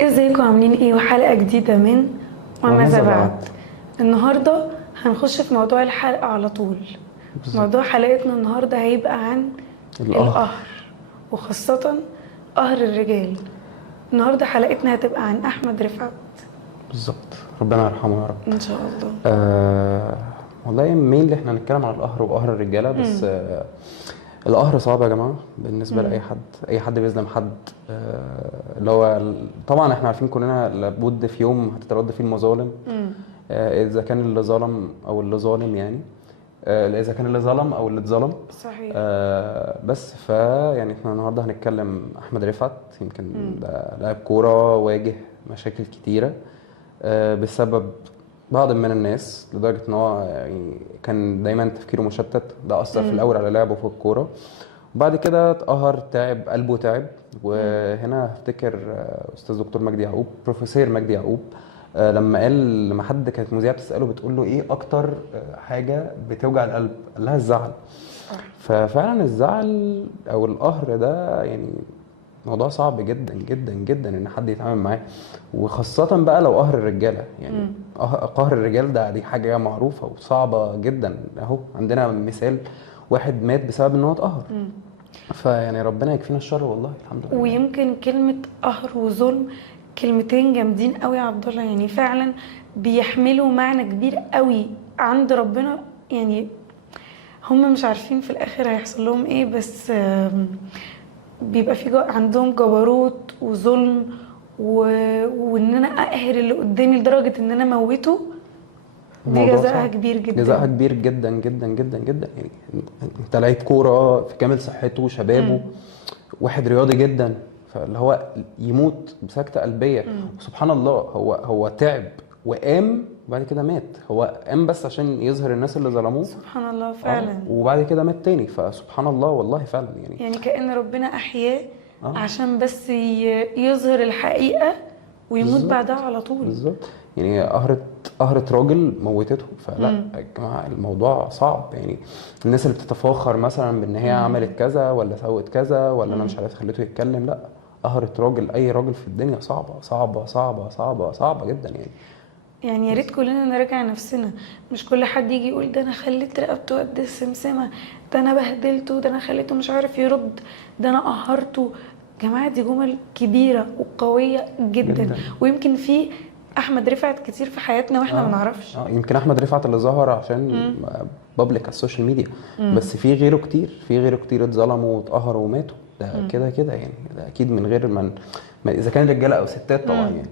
ازيكم عاملين ايه؟ وحلقة جديدة من وماذا بعد. النهاردة هنخش في موضوع الحلقة على طول. بالظبط. موضوع حلقتنا النهاردة هيبقى عن القهر. القهر، وخاصة قهر الرجال. النهاردة حلقتنا هتبقى عن أحمد رفعت. بالظبط، ربنا يرحمه يا رب. إن شاء الله. والله مين اللي احنا هنتكلم عن القهر وقهر الرجاله بس. القهر صعب يا جماعه بالنسبه لاي حد، اي حد بيظلم حد. اللي هو طبعا احنا عارفين كلنا لابد في يوم هتترد فيه المظالم. اذا كان اللي ظلم او اللي ظالم يعني. اذا كان اللي ظلم او اللي اتظلم. صحيح. بس يعني احنا النهارده هنتكلم احمد رفعت. يمكن ده لاعب كوره واجه مشاكل كتيره بسبب بعض من الناس، لدرجه ان هو يعني كان دايما تفكيره مشتت. ده اثر في الاول على لعبه في الكوره، وبعد كده اتقهر، تعب قلبه، تعب. وهنا هفتكر استاذ دكتور مجدي يعقوب، بروفيسور مجدي يعقوب، لما قال لما حد كانت مذيعه بتساله بتقول له ايه اكتر حاجه بتوجع القلب، قال لها الزعل. ففعلا الزعل او القهر ده يعني موضوع صعب جدا جدا جدا ان حد يتعامل معاه، وخاصه بقى لو قهر الرجاله يعني. قهر الرجال دي حاجه معروفه وصعبه جدا. اهو عندنا مثال، واحد مات بسبب ان هو اتقهر. فيعني ربنا يكفينا الشر والله، الحمد لله. ويمكن كلمة قهر وظلم كلمتين جامدين قوي يا عبد الله، يعني فعلا بيحملوا معنى كبير قوي عند ربنا. يعني هم مش عارفين في الاخر هيحصل لهم ايه، بس بيبقى في عندهم جبروت وظلم وان انا اقهر اللي قدامي لدرجة ان انا موته. دي الموضوع جزاءها صعب، كبير جزاءها جدا. كبير جدا جدا جدا جدا يعني. انت لعيب كوره في كامل صحته وشبابه، واحد رياضي جدا، فاللي هو يموت بسكتة قلبية. وسبحان الله، هو تعب وقام وبعد كده مات. هو قام بس عشان يظهر الناس اللي ظلموه. سبحان الله فعلا. وبعد كده مات تاني، فسبحان الله والله فعلا يعني. يعني كأن ربنا أحياه اه عشان بس يظهر الحقيقة ويموت بالظبط. بعدها على طول. بالظبط يعني قهرت راجل موتته. فلا يا جماعه الموضوع صعب يعني. الناس اللي بتتفاخر مثلا بان هي عملت كذا ولا سوت كذا ولا انا مش عارف خليته يتكلم، لا. قهرت راجل، اي راجل في الدنيا، صعبه صعبه صعبه صعبه صعبه جدا يعني. يعني يا ريت كلنا نراجع نفسنا. مش كل حد يجي يقول ده انا خليت رقبته قد السمسمه، ده انا بهدلته، ده انا خليته مش عارف يرد، ده انا قهرته. جماعه دي جمل كبيره وقويه جدا. جدا. ويمكن في احمد رفعت كتير في حياتنا واحنا ما نعرفش. يمكن احمد رفعت اللي ظهر عشان بابليك على السوشيال ميديا. بس في غيره كتير، في غيره كتير اتظلموا واتقهروا وماتوا. ده كده كده يعني، ده اكيد من غير اذا كان رجاله او ستات طبعا يعني.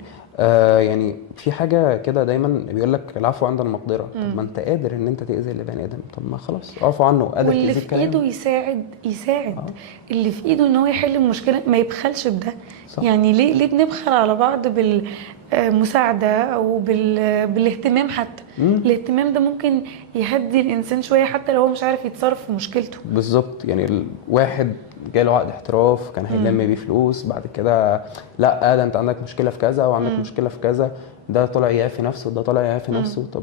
يعني في حاجه كده دايما بيقول لك العفو عند المقدره. طب ما انت قادر ان انت تاذي اللي بني ادم، طب ما خلاص اعفو عنه. قادر واللي تاذيه في ايده بكلام. يساعد. اللي في ايده ان هو يحل المشكله ما يبخلش بده. صح. يعني ليه بنبخل على بعض بالمساعده او بالاهتمام حتى. الاهتمام ده ممكن يهدي الانسان شويه حتى لو هو مش عارف يتصرف في مشكلته. بالظبط يعني الواحد جاله عقد احتراف كان هيلم بيه فلوس، بعد كده لا ده انت عندك مشكله في كذا وعندك مشكله في كذا. ده طلع يعافي نفسه وده طلع يعافي نفسه. طب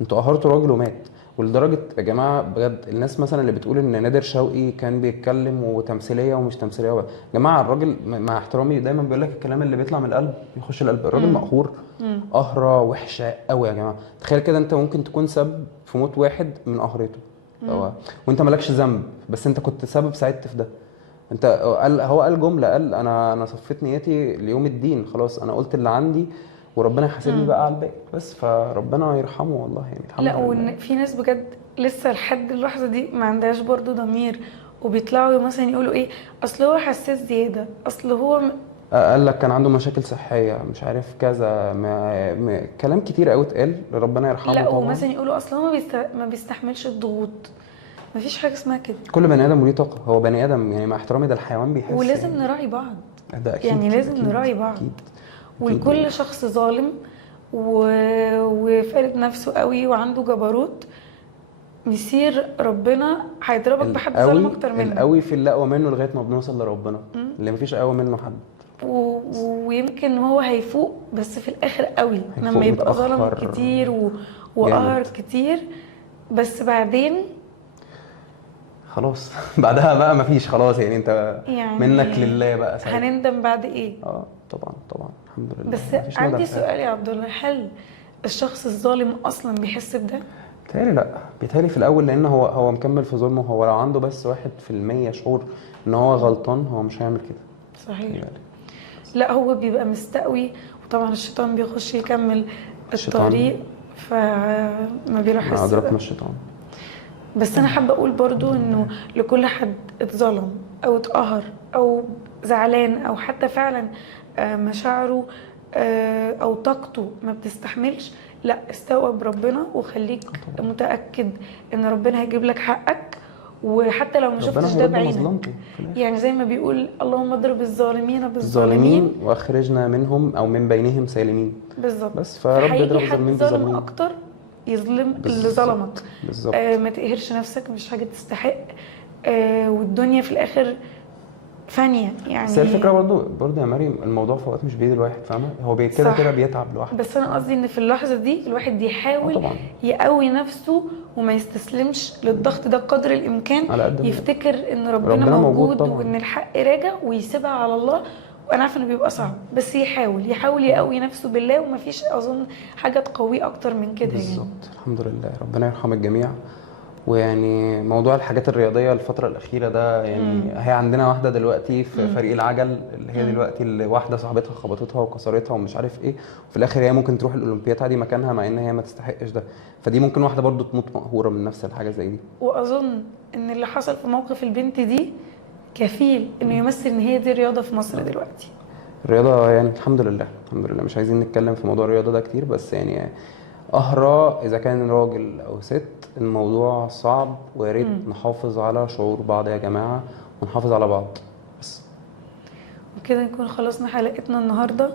انتوا قهرتوا راجل ومات. ولدرجه يا جماعه بجد، الناس مثلا اللي بتقول ان نادر شوقي كان بيتكلم وتمثيليه ومش تمثيليه يا جماعه الراجل مع احترامي دايما بيقول لك الكلام اللي بيطلع من القلب يخش القلب. الراجل مقهور قهره وحشه قوي يا جماعه. تخيل كده انت ممكن تكون سبب في موت واحد من قهرته. وانت مالكش ذنب، بس انت كنت سبب، ساعدت في ده. انت هو قال جمله، قال انا صفيت نيتي ليوم الدين، خلاص انا قلت اللي عندي وربنا يحاسبني بقى على الباقي. بس فربنا يرحمه والله يعني، الحمد لا، لله. وان في ناس بجد لسه لحد اللحظه دي ما عندهاش برضو ضمير، وبيطلعوا مثلا يقولوا ايه، اصل هو حساس زياده، اصل هو قال لك كان عنده مشاكل صحيه مش عارف كذا، كلام كتير قوي اتقال، ربنا يرحمه لا، طبعا. ومثلا يقولوا اصل هو ما بيستحملش الضغوط. مفيش حاجه اسمها كده. كل بني ادم وليه طاقه، هو بني ادم يعني، مع احترامي ده الحيوان بيحس ولازم يعني. نراعي بعض. ده اكيد يعني لازم اكيد نراعي بعض. اكيد. اكيد يعني. ولكل شخص ظالم و... وفارد نفسه قوي وعنده جبروت، مسير ربنا هيضربك بحد ظالم اكتر منه. القوي في اللي اقوى منه لغايه ما بنوصل لربنا، اللي مفيش اقوى منه حد. ويمكن هو هيفوق بس في الاخر قوي هيفوق لما يبقى ظلم متاخر كتير جامد. وقهر كتير. بس بعدين خلاص بعدها بقى مفيش خلاص يعني، انت يعني منك لله بقى ساعتها. هنندم بعد ايه؟ طبعا طبعا. الحمد لله بس مفيش ندم عندي في حياتي. سؤال يا عبد الله، هل الشخص الظالم اصلا بيحس بده؟ بيتهيألي لا، بيتهيألي في الاول، لان هو مكمل في ظلمه. هو لو عنده بس 1% شعور ان هو غلطان هو مش هيعمل كده. صحيح. بيتهيألي لا هو بيبقى مستقوي، وطبعا الشيطان بيخش يكمل الشيطان الطريق فما ما بيلاحظش ادراك ده. ما الشيطان. بس انا حابه اقول برضو انه لكل حد اتظلم او اتقهر او زعلان او حتى فعلا مشاعره او طاقته ما بتستحملش، لا استوعب ربنا وخليك متاكد ان ربنا هيجيب لك حقك، وحتى لو ما ربنا شفتش ده هيرد بعينك. مظلمته في الاخر. يعني زي ما بيقول اللهم اضرب الظالمين بالظالمين. الظالمين واخرجنا منهم او من بينهم سالمين. بالظبط. بس فرب فهيجي يضرب حد الظالمين ظالم بالظالمين. اكتر يظلم اللي ظلمك. بالظبط بالظبط. ما تقهرش نفسك، مش حاجه تستحق. والدنيا في الاخر فانيه يعني. بس هي الفكره برضه يا مريم، الموضوع في اوقات مش بايد الواحد، فاهمه؟ هو كده صح. كده بيتعب لوحده. بس انا قصدي ان في اللحظه دي الواحد يحاول طبعا يقوي نفسه وما يستسلمش للضغط ده قدر الامكان. على قد ما يفتكر ان ربنا ربنا موجود موجود طبعا. وان الحق راجع ويسيبها على الله. وانا عارفه انه بيبقى صعب، بس يحاول يقوي نفسه بالله، ومفيش اظن حاجه تقويه اكتر من كده يعني. بالظبط. الحمد لله، ربنا يرحم الجميع. ويعني موضوع الحاجات الرياضيه الفتره الاخيره ده، يعني هي عندنا واحده دلوقتي في فريق العجل، اللي هي دلوقتي اللي واحده صاحبتها خبطتها وكسرتها ومش عارف ايه، وفي الاخر هي ممكن تروح الاولمبياد عادي مكانها، مع ان هي ما تستحقش ده. فدي ممكن واحده برضو تموت مقهوره من نفس الحاجه زي دي. واظن ان اللي حصل في موقف البنت دي كفيل انه يمثل ان هي دي رياضه في مصر دلوقتي. الرياضه يعني الحمد لله الحمد لله، مش عايزين نتكلم في موضوع الرياضه ده كتير، بس يعني أهرى إذا كان راجل أو ست الموضوع صعب، ويا ريت نحافظ على شعور بعض يا جماعة، ونحافظ على بعض بس. وكده نكون خلصنا حلقتنا النهارده،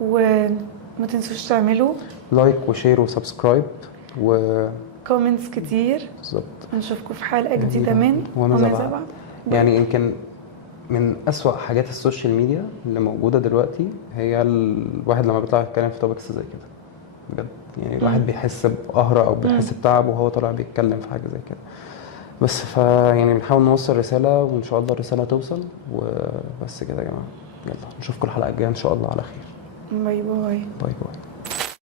وما تنسوش تعملوا لايك وشير وسبسكرايب و كومنتس كتير. بالظبط. نشوفكم في حلقه جديده من وماذا بعد. يعني يمكن من أسوأ حاجات السوشيال ميديا اللي موجودة دلوقتي هي الواحد لما بيطلع يتكلم في توبكس زي كده بجد. يعني الواحد بيحس بقهرة او بيحس بتعب وهو طالع بيتكلم في حاجه زي كده. بس يعني بنحاول نوصل رساله، وان شاء الله الرساله توصل. وبس كده يا جماعه، يلا نشوفكم الحلقه الجايه ان شاء الله على خير. باي باي. باي باي.